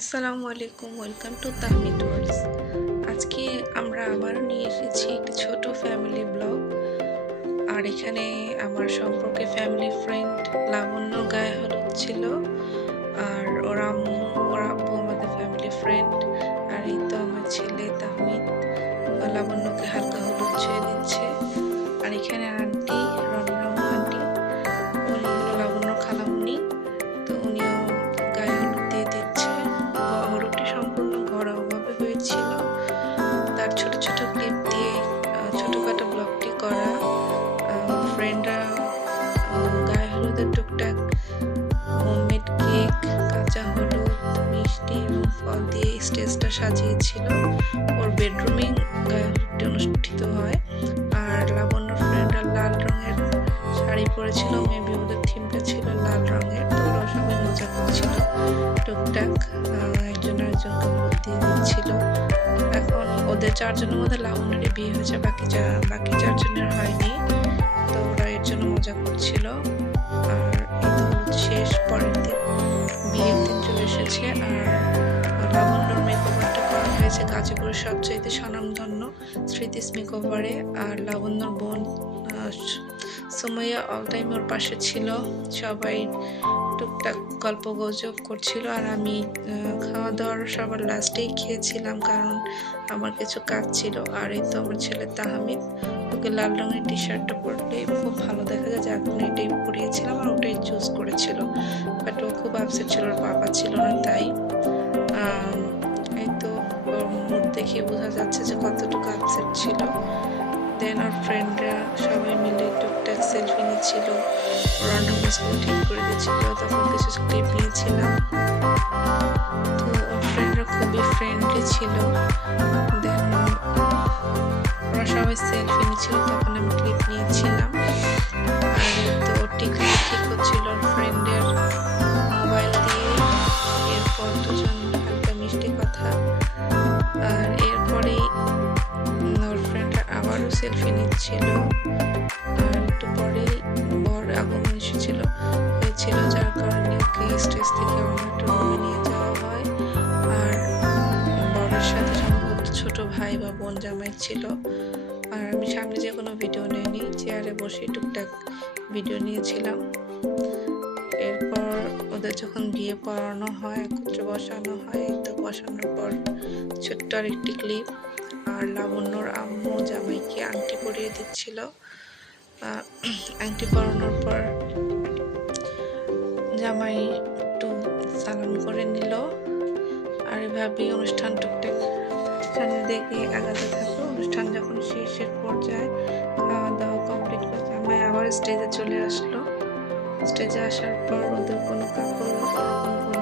আসসালামু আলাইকুম welcome to Tahmid ওয়ার্ডস আজকে আমরা আবারও নিয়ে এসেছি একটি ছোট ফ্যামিলি ব্লগ আর এখানে আমার সম্পর্কে ফ্যামিলি ফ্রেন্ড লাবণ্য গায়ে হলুদ ছিল। আর ওরা ওরা আব্বু আমাদের ফ্যামিলি ফ্রেন্ড আর এই তো আমার ছেলে তাহমিদ। লাবণ্যকে হালকা হলুদ ছুঁয়ে দিচ্ছে। আর এখানে সাজিয়েছিল। ওর বেডরুমেই গায়ে অনুষ্ঠিত হয়। আর লাবণ্য ফ্রেন্ডরা লাল রঙের শাড়ি পরেছিল। মেবি ওদের থিমটা ছিল লাল রঙের। তো ওরা সবাই মজা করছিল। টুকটাক একজন আরেকজনকে ভোট দিয়ে দিচ্ছিল এখন ওদের চারজনের মধ্যে লাবণ্যের বিয়ে হয়েছে। বাকি যা বাকি চারজনের হয়নি। তো ওরা এর জন্য মজা করছিল। আর শেষ পরের হয়েছে গাজীপুরের সবচাইতে স্বনামধন্য স্মৃতিস মেকওভারে আর লাবণ্যর বোন আহ, সুমাইয়া অল টাইম ওর পাশে ছিল। সবাই টুকটাক গল্প গুজব করছিল আর আমি খাওয়া দাওয়ার সবার লাস্টেই খেয়েছিলাম কারণ আমার কিছু কাজ ছিল। আর এই তো আমার ছেলে তাহামিদ ওকে লাল রঙের টি শার্টটা পরলে খুব ভালো দেখা যায়। যার কারণে এটাই পরিয়েছিলাম আর ওটাই চুজ করেছিল। বাট ও খুব আপসেট ছিল ওর বাবা ছিল না তাই দেখে বোঝা যাচ্ছে যে কতটুকু আপসেট ছিল। দেন ওর ফ্রেন্ডরা সবাই মিলে টুকটাক সেলফি নিচ্ছিল। রন্ডামসগুলো ঠিক করে দিচ্ছিল, তখন কিছু ক্লিপ নিয়েছিলাম। তো ওর ফ্রেন্ডরা খুবই ফ্রেন্ডলি ছিল। দেন ওরা সবাই সেলফি নিচ্ছিল, তখন আমি ক্লিপ নিয়েছিলাম। তো ওর ঠিক হচ্ছিল ওর ফ্রেন্ডের মোবাইল দিয়ে। এরপর দুজন হালকা মিষ্টি কথা আর এরপরেই উম, ওর ফ্রেন্ডরা আবারও সেলফি নিচ্ছিল। আর একটু পরেই বর আগমন এসেছিল। হয়েছিল যার কারণে ওকে স্টেজ থেকে অন্য একটা রুমে নিয়ে যাওয়া হয়। আর বরের সাথে সম্ভবত ছোট ভাই বা বোন জামাই ছিল। আর আমি সামনে যে কোনো ভিডিও নিইনি চেয়ারে বসে টুকটাক ভিডিও নিয়েছিলাম। এরপর ওদের যখন বিয়ে পড়ানো হয়, একত্রে বসানো হয়, তো বসানোর পর ছোট্ট আর একটি ক্লিপ আর লাবণ্যর আম্মু জামাইকে আংটি পরিয়ে দিচ্ছিল। আংটি পরানোর পর জামাই একটু সালাম করে নিল। আর এভাবেই অনুষ্ঠান টুকটাক সামনে দেখে আগাতে থাকল। অনুষ্ঠান যখন শেষের পর্যায়ে খাওয়া দাওয়া কমপ্লিট করে জামাই আবার স্টেজে চলে আসলো। স্টেজে আসার পর ওদের কোনো কাপড়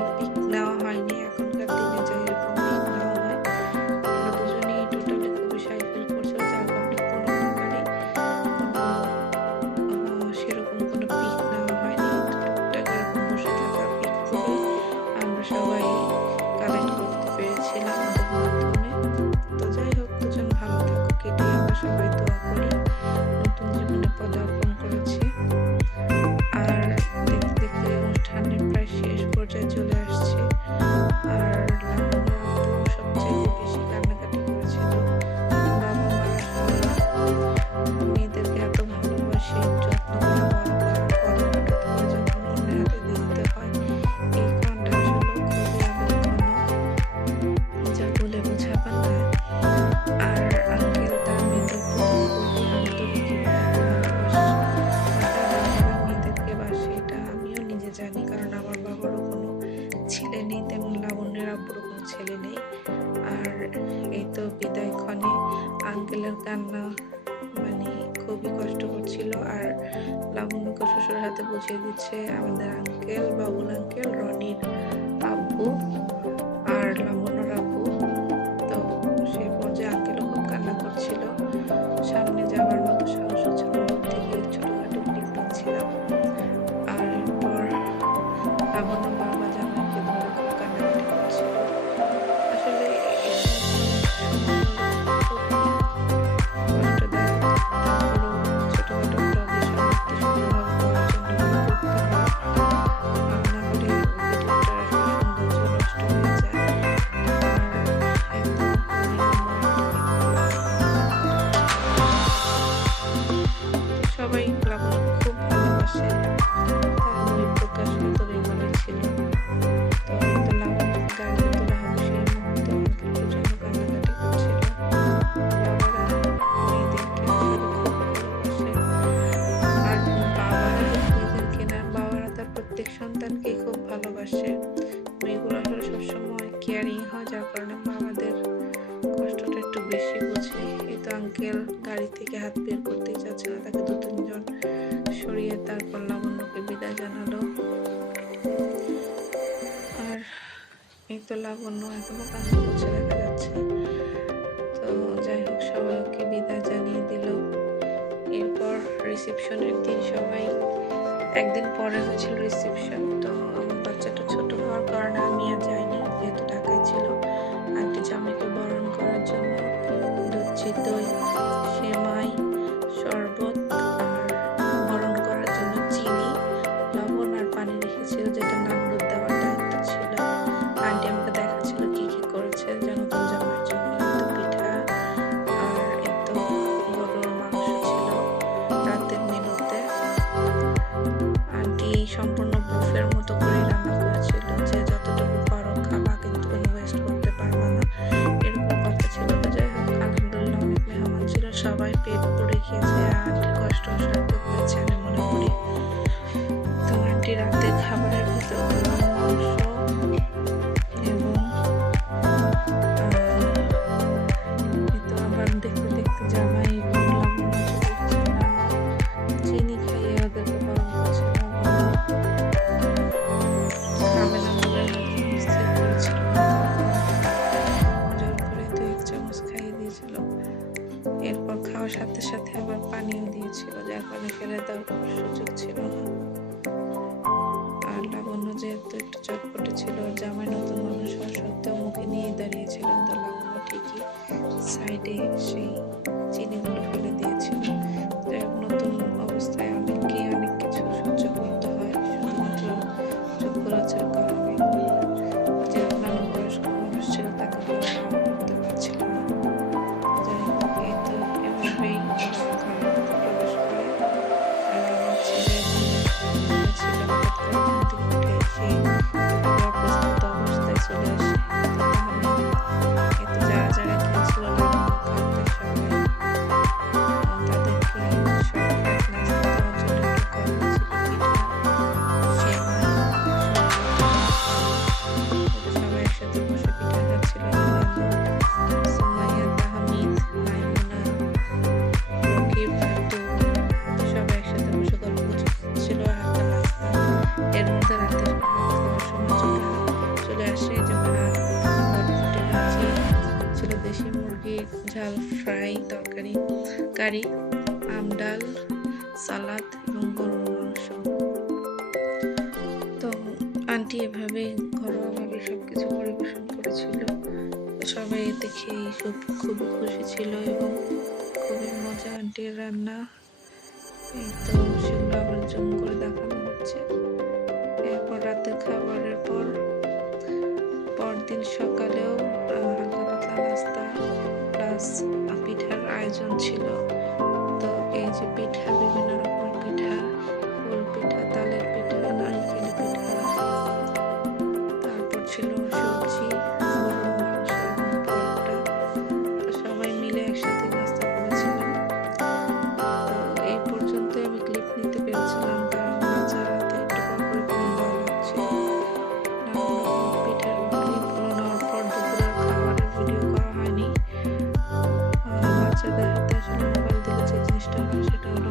আমার কোনো ছেলে নেই, তেমন লাবণ্যের আব্বুরও কোনো ছেলে নেই। আর এই তো বিদায়ক্ষণে আঙ্কেলের কান্না মানে খুবই কষ্ট করছিল। আর লাবণ্যকে শ্বশুর হাতে বুঝিয়ে দিচ্ছে আমাদের আঙ্কেল, বাবুল আঙ্কেল, রনির আব্বু। ভালোবাসে। মেয়েগুলো আসলে সবসময় কেয়ারিং হয়, যার কারণে মা আমাদের কষ্টটা একটু বেশি বুঝে। এই তো আঙ্কেল গাড়ি থেকে হাত বের করতেই চাচ্ছে না তাকে দু তিনজন সরিয়ে তারপর লাবণ্যকে বিদায় জানালো। আর এই তো লাবণ্য একদম কাজ করছে, দেখা যাচ্ছে। তো যাই হোক, সবাই ওকে বিদায় জানিয়ে দিল। এরপর রিসেপশনের দিন সবাই একদিন পরে হয়েছিল রিসেপশন তো 对。Bye. ভেবেছিলাম তো লাগল ঠিকই। সাইডে সেই ফ্রাই তরকারি, কারি, আম ডাল, সালাদ এবং গরুর মাংস। তো আন্টি এভাবে ঘরোয়াভাবে সব কিছু পরিবেশন করেছিল। সবাই দেখে সব খুব খুবই খুশি ছিল এবং খুবই মজা আন্টির রান্না। এই তো সেগুলো আবার জম করে দেখানো হচ্ছে। এরপর রাতের খাবারের পর চোখের হাতে আসলে মোবাইল দিলে যে জিনিসটা হয় সেটা হলো